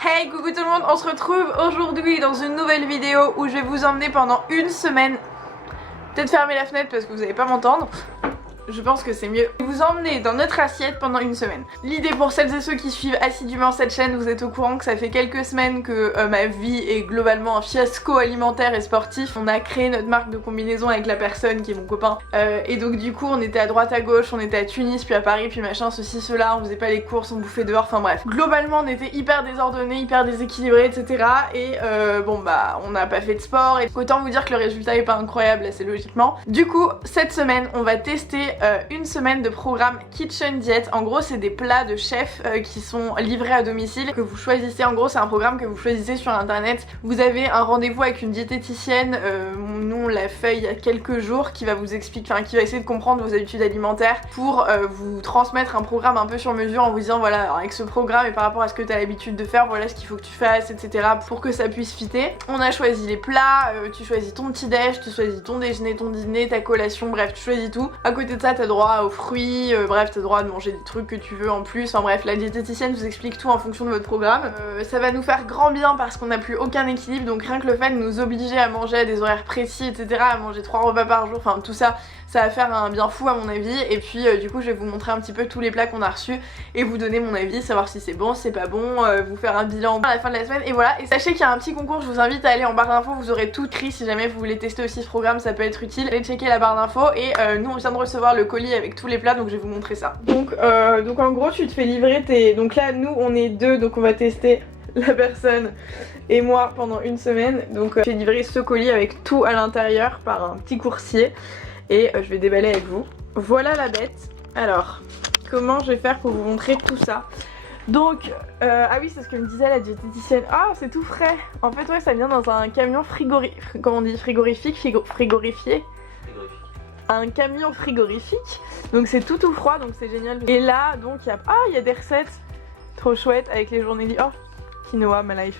Hey, coucou tout le monde, on se retrouve aujourd'hui dans une nouvelle vidéo où je vais vous emmener pendant une semaine. Peut-être fermer la fenêtre parce que vous n'allez pas m'entendre. Je pense que c'est mieux. Vous emmener dans notre assiette pendant une semaine. L'idée pour celles et ceux qui suivent assidûment cette chaîne, vous êtes au courant que ça fait quelques semaines que ma vie est globalement un fiasco alimentaire et sportif. On a créé notre marque de combinaison avec la personne qui est mon copain. Et donc du coup on était à droite à gauche, on était à Tunis, puis à Paris, puis machin, ceci, cela, on faisait pas les courses, on bouffait dehors, enfin bref. Globalement on était hyper désordonnés, hyper déséquilibrés, etc. Et bon bah on n'a pas fait de sport, et autant vous dire que le résultat est pas incroyable assez logiquement. Du coup cette semaine on va tester une semaine de programme Kitchen Diet. En gros c'est des plats de chef qui sont livrés à domicile, que vous choisissez. En gros c'est un programme que vous choisissez sur internet. Vous avez un rendez-vous avec une diététicienne, nous on l'a fait il y a quelques jours, qui va vous expliquer, enfin qui va essayer de comprendre vos habitudes alimentaires pour vous transmettre un programme un peu sur mesure en vous disant voilà, alors avec ce programme et par rapport à ce que tu as l'habitude de faire, voilà ce qu'il faut que tu fasses, etc. pour que ça puisse fitter. On a choisi les plats, tu choisis ton petit déj, tu choisis ton déjeuner, ton dîner, ta collation, bref tu choisis tout. À côté de ça t'as droit aux fruits, bref t'as droit de manger des trucs que tu veux en plus, enfin bref la diététicienne vous explique tout en fonction de votre programme. Ça va nous faire grand bien parce qu'on n'a plus aucun équilibre, donc rien que le fait de nous obliger à manger à des horaires précis, etc., à manger 3 repas par jour, enfin tout ça, ça va faire un bien fou à mon avis. Et puis du coup je vais vous montrer un petit peu tous les plats qu'on a reçus et vous donner mon avis, savoir si c'est bon, si c'est pas bon, vous faire un bilan à la fin de la semaine et voilà. Et sachez qu'il y a un petit concours, je vous invite à aller en barre d'infos, vous aurez tout écrit si jamais vous voulez tester aussi ce programme, ça peut être utile. Allez checker la barre d'infos et nous on vient de recevoir le colis avec tous les plats, donc je vais vous montrer ça. Donc en gros tu te fais livrer tes... Donc là nous on est deux, donc on va tester la personne et moi pendant une semaine. Donc je vais livrer ce colis avec tout à l'intérieur par un petit coursier et je vais déballer avec vous. Voilà la bête. Alors comment je vais faire pour vous montrer tout ça? Donc ah oui c'est ce que me disait la diététicienne. Ah c'est tout frais. En fait ouais ça vient dans un camion comment on dit, frigorifié. Un camion frigorifique. Donc c'est tout froid, donc c'est génial. Et là donc il y a des recettes trop chouettes avec les journées oh quinoa ma life.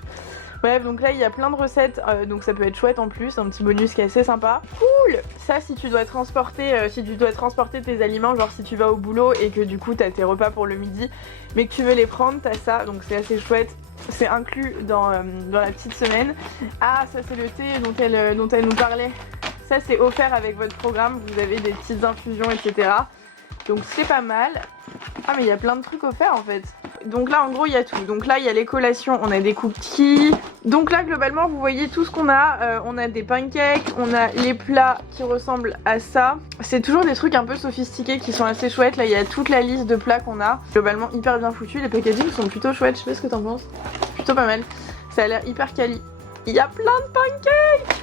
Bref donc là il y a plein de recettes, donc ça peut être chouette en plus, un petit bonus qui est assez sympa. Cool. Ça si tu dois transporter tes aliments, genre si tu vas au boulot et que du coup t'as tes repas pour le midi mais que tu veux les prendre, t'as ça, donc c'est assez chouette. C'est inclus dans la petite semaine. Ah ça c'est le thé dont elle nous parlait. Ça c'est offert avec votre programme, vous avez des petites infusions etc. Donc c'est pas mal. Ah mais il y a plein de trucs offerts en fait. Donc là en gros il y a tout. Donc là il y a les collations, on a des cookies. Donc là globalement vous voyez tout ce qu'on a. On a des pancakes, on a les plats qui ressemblent à ça. C'est toujours des trucs un peu sophistiqués qui sont assez chouettes. Là il y a toute la liste de plats qu'on a. Globalement hyper bien foutus, les packaging sont plutôt chouettes, je sais pas ce que t'en penses. Plutôt pas mal. Ça a l'air hyper quali. Il y a plein de pancakes.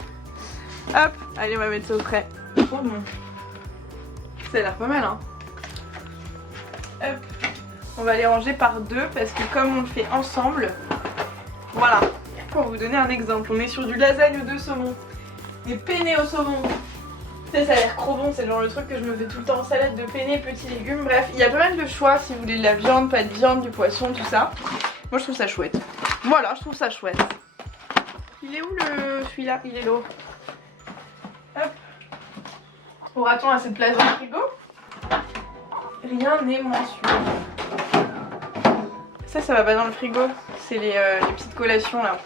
Hop, allez on va mettre ça au frais. Oh bon. Ça a l'air pas mal hein. Hop. On va les ranger par deux parce que comme on le fait ensemble, voilà. Pour vous donner un exemple, on est sur du lasagne de saumon, des penne au saumon. Ça a l'air trop bon, c'est genre le truc que je me fais tout le temps en salade de penne, petits légumes, bref. Il y a pas mal de choix si vous voulez de la viande, pas de viande, du poisson, tout ça. Moi je trouve ça chouette. Voilà, je trouve ça chouette. Il est où celui-là? Il est là. Hop. Aura-t-on assez de place dans le frigo? Rien n'est mensuel. Ça va pas dans le frigo, c'est les petites collations là.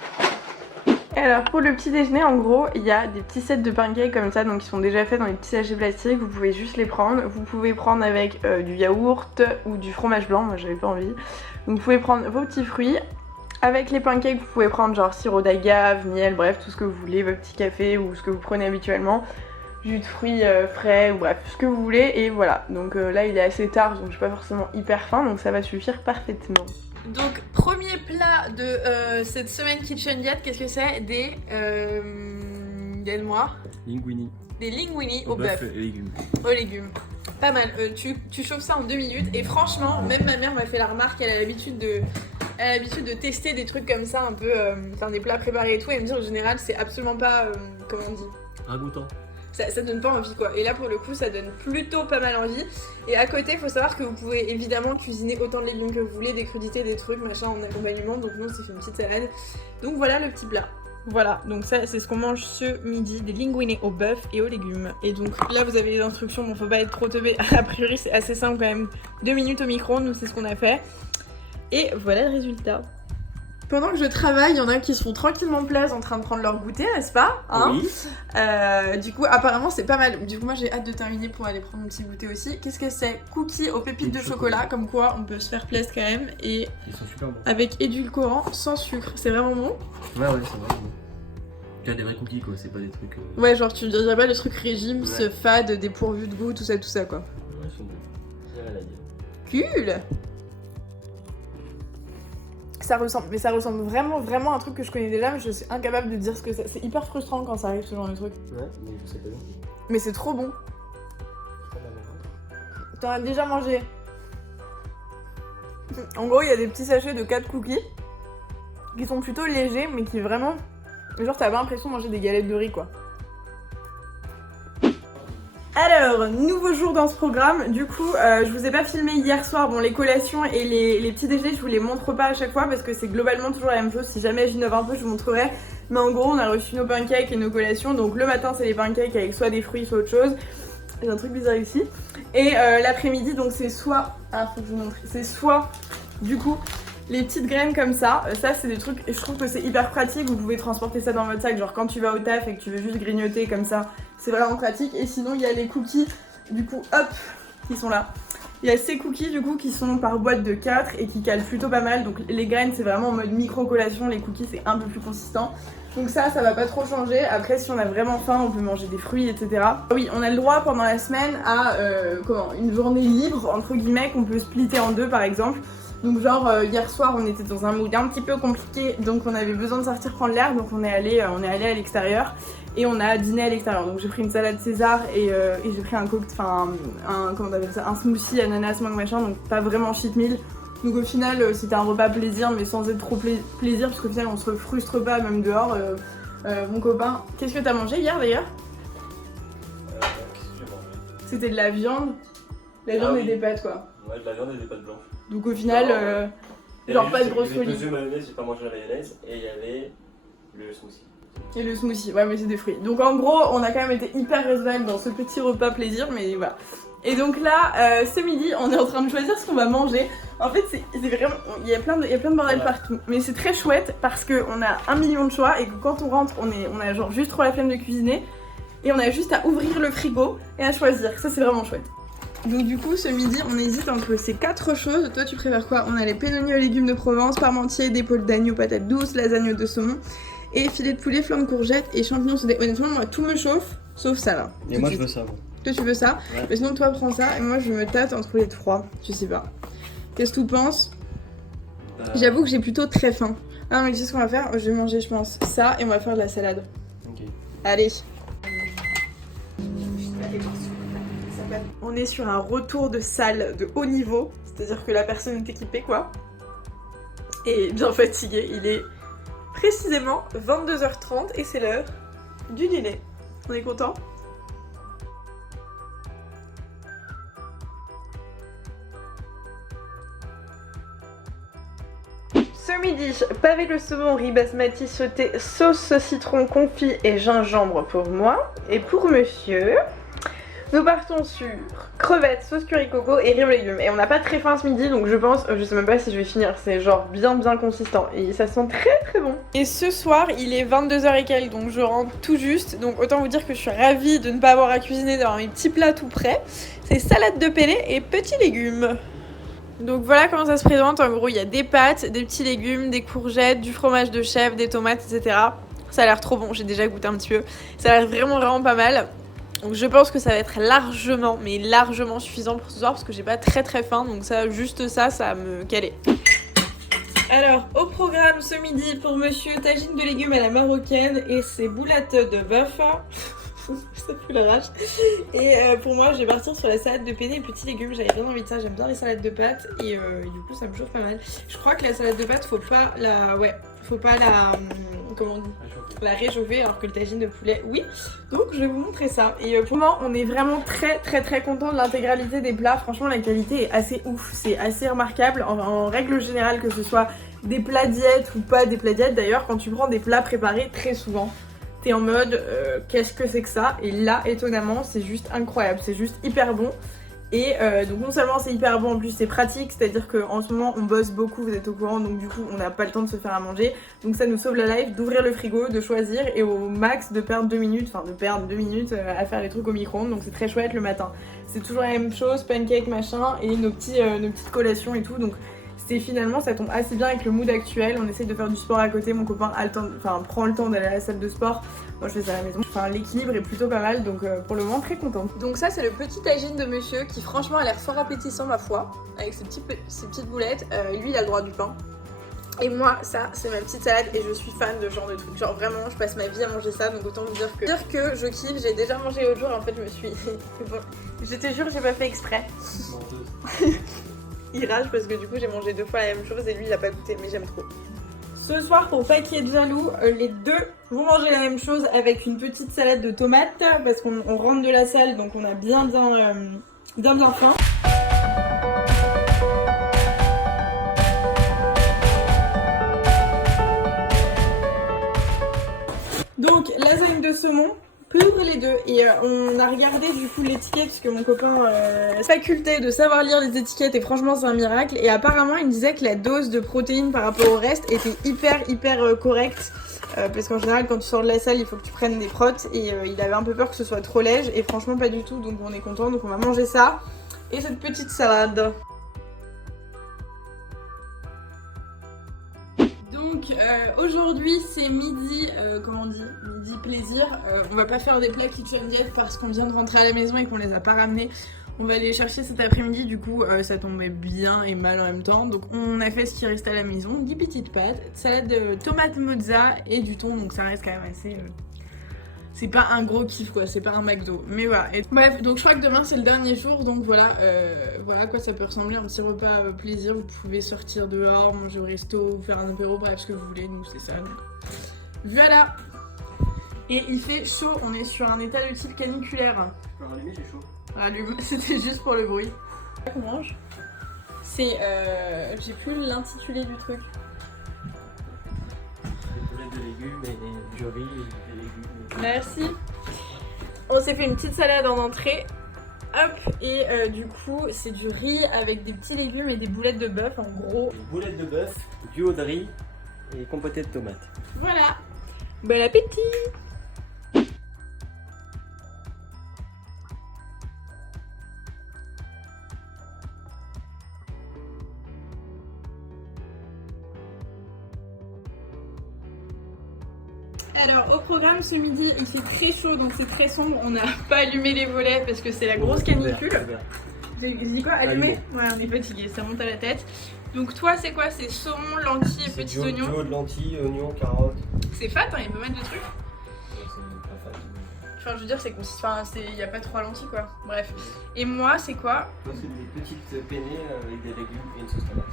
Alors pour le petit déjeuner en gros il y a des petits sets de pancakes comme ça, donc ils sont déjà faits dans les petits sachets plastiques, vous pouvez juste les prendre. Vous pouvez prendre avec du yaourt ou du fromage blanc, moi j'avais pas envie. Donc vous pouvez prendre vos petits fruits. Avec les pancakes vous pouvez prendre genre sirop d'agave, miel, bref tout ce que vous voulez, votre petit café ou ce que vous prenez habituellement. Jus de fruits frais ou bref ce que vous voulez et voilà. Donc là il est assez tard donc je suis pas forcément hyper faim, donc ça va suffire parfaitement. Donc premier plat de cette semaine Kitchen Diet, qu'est-ce que c'est? Des aide-moi. Linguini. Des linguini au bœuf. Et légumes. Aux légumes. Pas mal. Tu chauffes ça en 2 minutes et franchement même ma mère m'a fait la remarque, elle a l'habitude de tester des trucs comme ça un peu, enfin des plats préparés et tout, et elle me dit en général c'est absolument pas, comment on dit, Ragoûtant. ça donne pas envie quoi. Et là pour le coup ça donne plutôt pas mal envie. Et à côté il faut savoir que vous pouvez évidemment cuisiner autant de légumes que vous voulez, des crudités, des trucs machin en accompagnement. Donc nous on s'est fait une petite salade. Donc voilà le petit plat. Voilà, donc ça c'est ce qu'on mange ce midi, des linguine au bœuf et aux légumes. Et donc là vous avez les instructions, bon faut pas être trop teubé, a priori c'est assez simple quand même. 2 minutes au micro-ondes, nous c'est ce qu'on a fait. Et voilà le résultat. Pendant que je travaille, il y en a qui se font tranquillement place en train de prendre leur goûter, n'est-ce pas, hein? Oui. Du coup, apparemment, c'est pas mal. Du coup, moi, j'ai hâte de terminer pour aller prendre mon petit goûter aussi. Qu'est-ce que c'est? Cookies aux pépites de chocolat, comme quoi on peut se faire plaisir quand même. Et ils sont super bons. avec édulcorant, sans sucre. C'est vraiment bon? Ouais, c'est vraiment bon. Tu as des vrais cookies, quoi, c'est pas des trucs... Ouais, genre, tu dirais pas le truc régime, ce fade, dépourvu de goût, tout ça, quoi. Ouais, ils sont bons. J'ai rien à dire. Cool! Ça ressemble vraiment à un truc que je connais déjà, mais je suis incapable de dire ce que c'est. C'est hyper frustrant quand ça arrive, ce genre de truc. Ouais, mais je sais pas bien. Mais c'est trop bon. T'en as déjà mangé? En gros, il y a des petits sachets de 4 cookies qui sont plutôt légers, mais qui vraiment... Genre, t'as pas l'impression de manger des galettes de riz, quoi. Alors, nouveau jour dans ce programme. Du coup, je vous ai pas filmé hier soir. Bon, les collations et les petits déjeuners, je vous les montre pas à chaque fois parce que c'est globalement toujours la même chose. Si jamais j'innove un peu, je vous montrerai. Mais en gros, on a reçu nos pancakes et nos collations. Donc, le matin, c'est les pancakes avec soit des fruits, soit autre chose. J'ai un truc bizarre ici. Et l'après-midi, donc c'est soit... Ah, faut que je vous montre. C'est soit, du coup, les petites graines comme ça. Ça, c'est des trucs... Et je trouve que c'est hyper pratique. Vous pouvez transporter ça dans votre sac. Genre, quand tu vas au taf et que tu veux juste grignoter comme ça, c'est vraiment pratique. Et sinon, il y a les cookies, du coup, hop, qui sont là. Il y a ces cookies, du coup, qui sont par boîte de 4 et qui calent plutôt pas mal. Donc, les graines, c'est vraiment en mode micro-collation. Les cookies, c'est un peu plus consistant. Donc ça va pas trop changer. Après, si on a vraiment faim, on peut manger des fruits, etc. Oui, on a le droit pendant la semaine à une journée libre, entre guillemets, qu'on peut splitter en deux, par exemple. Donc genre, hier soir, on était dans un mood un petit peu compliqué, donc on avait besoin de sortir prendre l'air, donc on est allé à l'extérieur et on a dîné à l'extérieur. Donc j'ai pris une salade César et j'ai pris comment t'appelles ça, un smoothie ananas mangue machin, donc pas vraiment cheat meal. Donc au final, c'était un repas plaisir, mais sans être trop plaisir, parce qu'au final, on se frustre pas, même dehors. Mon copain, qu'est-ce que t'as mangé hier d'ailleurs? Qu'est-ce que j'ai mangé? C'était de la viande. La viande et des pâtes, quoi. Ouais, de la viande et des pâtes blanches. Donc au final, genre pas de grosse folie. Il y avait 2 œufs mayonnaise, j'ai pas mangé la mayonnaise, et il y avait le smoothie. Et le smoothie, ouais, mais c'est des fruits. Donc en gros, on a quand même été hyper raisonnable dans ce petit repas plaisir, mais voilà. Et donc là, ce midi, on est en train de choisir ce qu'on va manger. En fait, c'est vraiment... Il y a plein de bordel partout. Mais c'est très chouette parce qu'on a 1 million de choix et que quand on rentre, on a genre juste trop la flemme de cuisiner. Et on a juste à ouvrir le frigo et à choisir. Ça, c'est vraiment chouette. Donc du coup, ce midi, on hésite entre ces 4 choses. Toi, tu préfères quoi? On a les pénonis aux légumes de Provence, parmentier, d'épaule d'agneau, patates douces, lasagne de saumon, et filet de poulet, flan de courgettes et champignons saudés. Honnêtement, moi, tout me chauffe, sauf ça là. Et moi, je veux ça, moi. Toi, tu veux ça? Ouais. Mais sinon, toi, prends ça et moi, je me tâte entre les 3. Je sais pas. Qu'est-ce que tu penses? J'avoue que j'ai plutôt très faim. Ah, mais tu sais ce qu'on va faire? Je vais manger, je pense, ça et on va faire de la salade. Ok. Allez. On est sur un retour de salle de haut niveau, c'est-à-dire que la personne est équipée, quoi. Et bien fatiguée. Il est précisément 22h30 et c'est l'heure du dîner. On est content? Ce midi, pavé de saumon, riz basmati sauté, sauce citron confit et gingembre pour moi. Et pour monsieur, nous partons sur crevettes, sauce curry coco et riz aux légumes. Et on n'a pas très faim ce midi, donc je pense, je sais même pas si je vais finir, c'est genre bien consistant. Et ça sent très bon. Et ce soir, il est 22h et quelques, donc je rentre tout juste. Donc autant vous dire que je suis ravie de ne pas avoir à cuisiner, d'avoir mes petits plats tout prêts. C'est salade de penne et petits légumes. Donc voilà comment ça se présente. En gros, il y a des pâtes, des petits légumes, des courgettes, du fromage de chèvre, des tomates, etc. Ça a l'air trop bon, j'ai déjà goûté un petit peu. Ça a l'air vraiment pas mal. Donc je pense que ça va être largement suffisant pour ce soir parce que j'ai pas très faim. Donc ça, juste ça va me caler. Alors, au programme ce midi pour monsieur, tagine de légumes à la marocaine et ses boulettes de bœuf. Ça fout la rage. Et pour moi, je vais partir sur la salade de penne et petits légumes. J'avais bien envie de ça. J'aime bien les salades de pâtes et du coup, ça me chauffe pas mal. Je crois que la salade de pâtes, faut pas la comment on dit, la réchauffer, alors que le tagine de poulet, oui. Donc, je vais vous montrer ça. Et pour moi, on est vraiment très content de l'intégralité des plats. Franchement, la qualité est assez ouf. C'est assez remarquable. En règle générale, que ce soit des plats diète ou pas des plats diète. D'ailleurs, quand tu prends des plats préparés, très souvent, t'es en mode qu'est-ce que c'est que ça? Et là, étonnamment, c'est juste incroyable, c'est juste hyper bon. Et donc non seulement c'est hyper bon, en plus c'est pratique, c'est-à-dire qu'en ce moment on bosse beaucoup, vous êtes au courant, donc du coup on n'a pas le temps de se faire à manger. Donc ça nous sauve la life d'ouvrir le frigo, de choisir et au max de perdre 2 minutes, à faire les trucs au micro-ondes, donc c'est très chouette le matin. C'est toujours la même chose, pancake machin, et nos petites collations et tout, donc finalement ça tombe assez bien avec le mood actuel. On essaye de faire du sport à côté, mon copain a le temps, prend le temps d'aller à la salle de sport, moi je fais ça à la maison. L'équilibre est plutôt pas mal, donc pour le moment très contente. Donc ça c'est le petit tagine de monsieur qui franchement a l'air fort appétissant ma foi, avec ses petites boulettes. Lui il a le droit du pain. Et moi ça c'est ma petite salade et je suis fan de ce genre de trucs. Genre vraiment je passe ma vie à manger ça, donc autant vous dire que je kiffe. J'ai déjà mangé l'autre jour et en fait je me suis... bon, je te jure j'ai pas fait exprès. Il rage parce que du coup j'ai mangé 2 fois la même chose et lui il a pas goûté, mais j'aime trop. Ce soir, pour pas qu'il y ait de jaloux, les deux vont manger la même chose avec une petite salade de tomates parce qu'on rentre de la salle, donc on a bien faim. Donc lasagne de saumon pour les deux, et on a regardé du coup l'étiquette parce que mon copain a faculté de savoir lire les étiquettes et franchement c'est un miracle, et apparemment il me disait que la dose de protéines par rapport au reste était hyper correcte parce qu'en général quand tu sors de la salle il faut que tu prennes des protes, et il avait un peu peur que ce soit trop léger et franchement pas du tout, donc on est content, donc on va manger ça et cette petite salade. Donc aujourd'hui c'est midi, comment on dit, midi plaisir. On va pas faire des plats kitchen diet parce qu'on vient de rentrer à la maison et qu'on les a pas ramenés. On va aller les chercher cet après-midi, du coup ça tombait bien et mal en même temps. Donc on a fait ce qui restait à la maison, 10 petites pâtes, salade de tomate mozza et du thon, donc ça reste quand même assez... C'est pas un gros kiff quoi, c'est pas un McDo, mais voilà. Et bref, donc je crois que demain c'est le dernier jour, donc voilà, voilà à quoi ça peut ressembler, un petit repas plaisir. Vous pouvez sortir dehors, manger au resto, ou faire un apéro, bref ce que vous voulez, nous c'est ça. Donc. Voilà. Et il fait chaud, on est sur un état de type caniculaire. Je peux rallumer, j'ai chaud. Allume, c'était juste pour le bruit. On mange. C'est, j'ai plus l'intitulé du truc. Des boulettes de légumes et du riz et des légumes. Merci. On s'est fait une petite salade en entrée. Hop, et du coup, c'est du riz avec des petits légumes et des boulettes de bœuf en gros. Des boulettes de bœuf, du haut de riz et compotée de tomates. Voilà. Bon appétit. Alors au programme ce midi il fait très chaud donc c'est très sombre, on n'a pas allumé les volets parce que c'est la grosse canicule. J'ai dit quoi? Allumé? Ouais, on est fatigué, ça monte à la tête. Donc toi c'est quoi? C'est saumon, lentilles et petits oignons? Du haut de lentilles, oignons, carottes. C'est fat hein, il peut mettre des trucs. C'est pas fat. Enfin je veux dire c'est il n'y a pas 3 lentilles quoi. Bref. Et moi c'est quoi? Toi c'est des petites penne avec des légumes et une sauce tomate.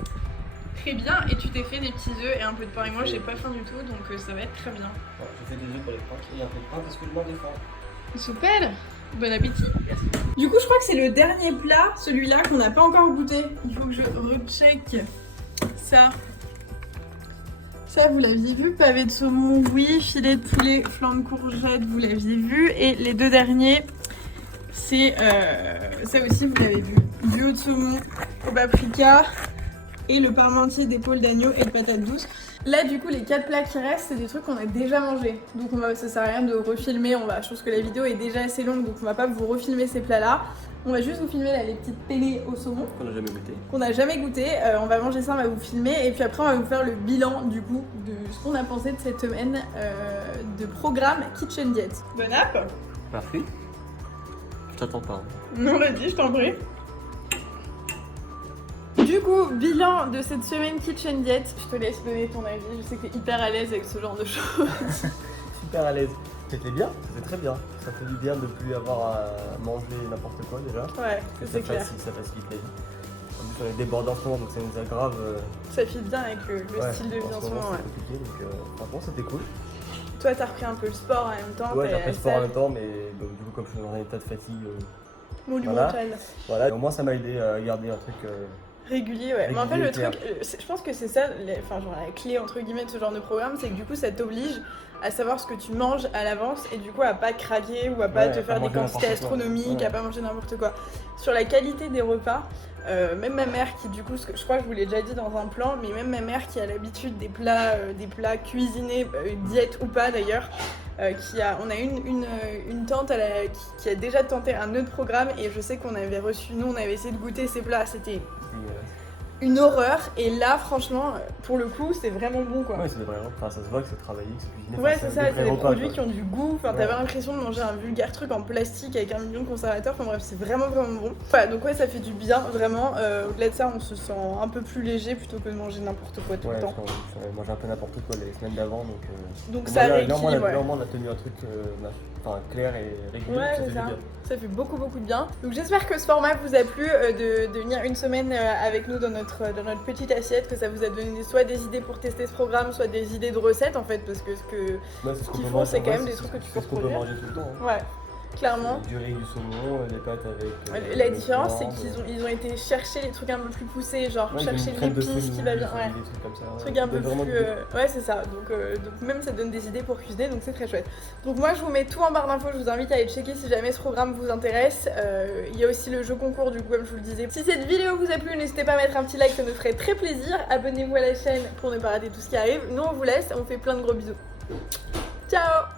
Très bien, et tu t'es fait des petits œufs et un peu de pain, et moi j'ai pas faim du tout donc ça va être très bien. Ouais, j'ai fait des œufs pour les pâtes et un peu de pain parce que je mange des faim. Super! Bon appétit! Merci. Du coup je crois que c'est le dernier plat, celui-là qu'on n'a pas encore goûté. Il faut que je recheck ça. Ça vous l'aviez vu, pavé de saumon, oui, filet de poulet, flan de courgettes, vous l'aviez vu. Et les deux derniers, c'est ça aussi vous l'avez vu. Du haut de saumon au paprika. Et le parmentier d'épaule d'agneau et de patates douces. Là du coup les 4 plats qui restent c'est des trucs qu'on a déjà mangés. Donc ça sert à rien de refilmer, je pense que la vidéo est déjà assez longue donc on va pas vous refilmer ces plats là. On va juste vous filmer là les petites penne au saumon. Qu'on n'a jamais goûté. Qu'on n'a jamais goûté. On va manger ça, on va vous filmer et puis après on va vous faire le bilan du coup de ce qu'on a pensé de cette semaine de programme Kitchen Diet. Bon app. Parfait. Je t'attends pas. Non vas-y je t'en prie. Du coup, bilan de cette semaine Kitchen Diet, je te laisse donner ton avis, je sais que t'es hyper à l'aise avec ce genre de choses. Super à l'aise. C'était bien, c'était très bien. Ça fait du bien de plus avoir à manger n'importe quoi déjà. Ouais, c'est clair. Ça facilite la vie. En plus on est débordé en ce moment donc ça nous aggrave. Ça fit bien avec le style de vie en ce moment. C'est compliqué donc franchement c'était cool. Toi t'as repris un peu le sport en même temps. Ouais j'ai repris le sport en même temps mais donc, du coup comme je suis dans un état de fatigue. Monumental. Voilà, au moins ça m'a aidé à garder un truc Régulier, ouais. Mais en fait, le Régulier, truc, je pense que c'est ça, enfin, genre la clé entre guillemets de ce genre de programme, c'est que du coup, ça t'oblige à savoir ce que tu manges à l'avance et du coup à pas craquer ou à pas te faire des quantités astronomiques, à pas manger n'importe quoi. Sur la qualité des repas, même ma mère qui du coup, je crois que je vous l'ai déjà dit dans un plan, mais même ma mère qui a l'habitude des plats cuisinés, diète ou pas d'ailleurs, on a une tante qui a déjà tenté un autre programme et je sais qu'on avait reçu, nous on avait essayé de goûter ces plats, c'était une horreur et là franchement pour le coup c'est vraiment bon quoi. Ouais, c'est des vrais repas, enfin, ça se voit que c'est travaillé, que c'est cuisiné. Ouais, c'est ça, c'est des produits quoi. qui ont du goût, enfin t'avais l'impression de manger un vulgaire truc en plastique avec 1 million de conservateurs, enfin bref c'est vraiment bon. Voilà, donc ouais ça fait du bien vraiment, au-delà de ça on se sent un peu plus léger plutôt que de manger n'importe quoi tout le temps. Ouais, moi j'ai un peu n'importe quoi les semaines d'avant donc ça rééquilibre. Là on a tenu un truc clair et régulier, ouais, c'est ça. Ça fait beaucoup de bien. Donc j'espère que ce format vous a plu, de venir une semaine avec nous dans notre petite assiette, que ça vous a donné soit des idées pour tester ce programme, soit des idées de recettes en fait, parce que ce qu'ils font c'est quand même des trucs que tu peux produire. C'est ce qu'on peut manger tout le temps. Hein. Ouais. Clairement. Du riz, du saumon, des pâtes avec. La différence c'est qu'ils ont été chercher les trucs un peu plus poussés, genre chercher l'épice qui va bien. Ouais. Des trucs comme ça. Trucs un peu plus. Ouais, c'est ça. Donc même ça donne des idées pour cuisiner, donc c'est très chouette. Donc moi je vous mets tout en barre d'infos, je vous invite à aller checker si jamais ce programme vous intéresse. Il y a aussi le jeu concours, du coup, comme je vous le disais. Si cette vidéo vous a plu, n'hésitez pas à mettre un petit like, ça nous ferait très plaisir. Abonnez-vous à la chaîne pour ne pas rater tout ce qui arrive. Nous on vous laisse, on fait plein de gros bisous. Ciao!